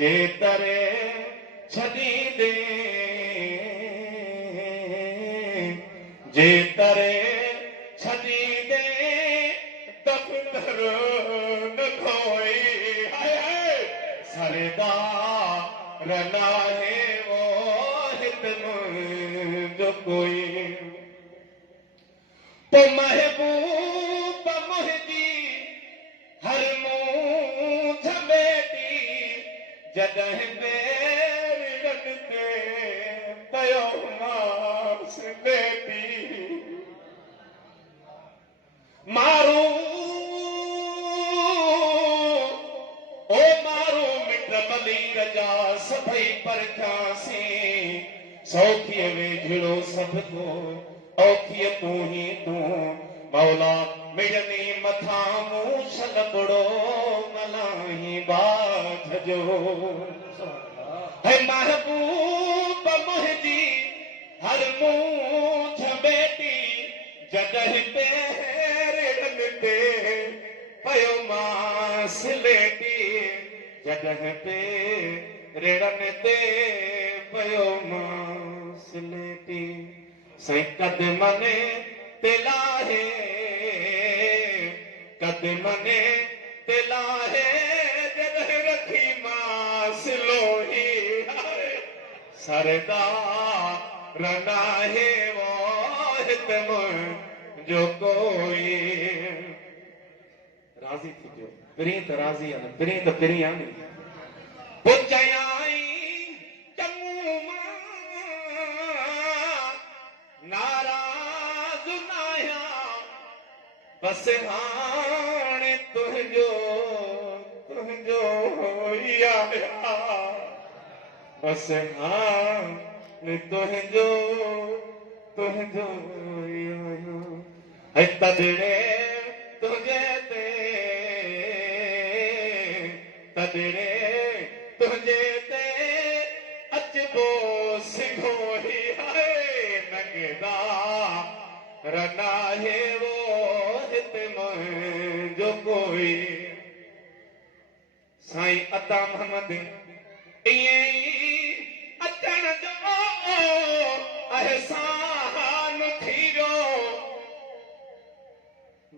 जे तरे छदी दे जे तरे छदी दे दफ्तर न खोई हाय सरदार नाहे वो हितम जो कोई तो महबूब मुहदी हर मुंह झमेटी जदह बेर रनते पयो मास बेटी मारू ओ मारू मिट बलीर जा सभई परखासी सौखी वेझड़ो सब तो औखी तू ही तू मौला मिड़नी मथा मूछ लबड़ो मलाही बाझ जो है महबूब मुहदी हर मूछ बेटी जदह पेरन ते पयो मास लेटी जदह पेरन ते पयो मास लेटी सही कदमने तिलाहे कदमने तिलाहे जदह रखी मास लोही सरदार नाहे वो हितम जो कोई राजी थी जो पिरी त राजी आने पिरी त पिरी आने पुचयाई चमू नाराज नाया बस हाणे तुझो आया बस हाणे तुझो आया है तदड़े तुझे ते तदड़े तुझे ते अचबो सिंघो ही है नगदा रना है वो हितम जो कोई साईं अता मोहम्मद अचण जो एहसान थीरो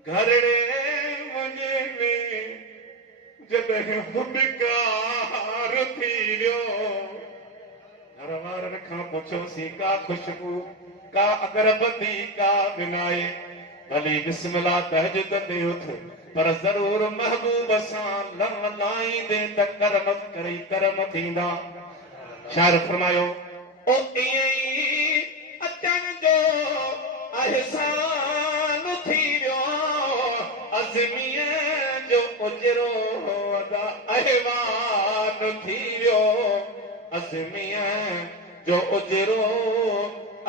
घरड़े मुझे में जॾहिं हुनकार थी वियो घर वारनि खां पुछियोसीं का खुशबू का अगरबत्ती का बिनाए भली बिस्मिल्लाह तहज्जुद ते उठ पर जरूर महबूब सां लाईंदे त करम करी करम थींदा शायर फरमायो ओ अचण जो एहसान थी वियो अज़मीअ जो उजरो अदा अहवान थी वियो अज़मीअ जो उजरो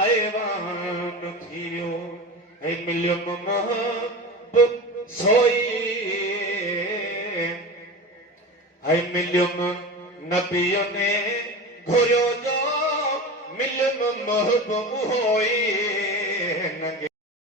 अहवान थी वियो है मिलियुम महबूब सोई है मिलियुम नबियों ने घुरियो जो मिलियुम महबूब होई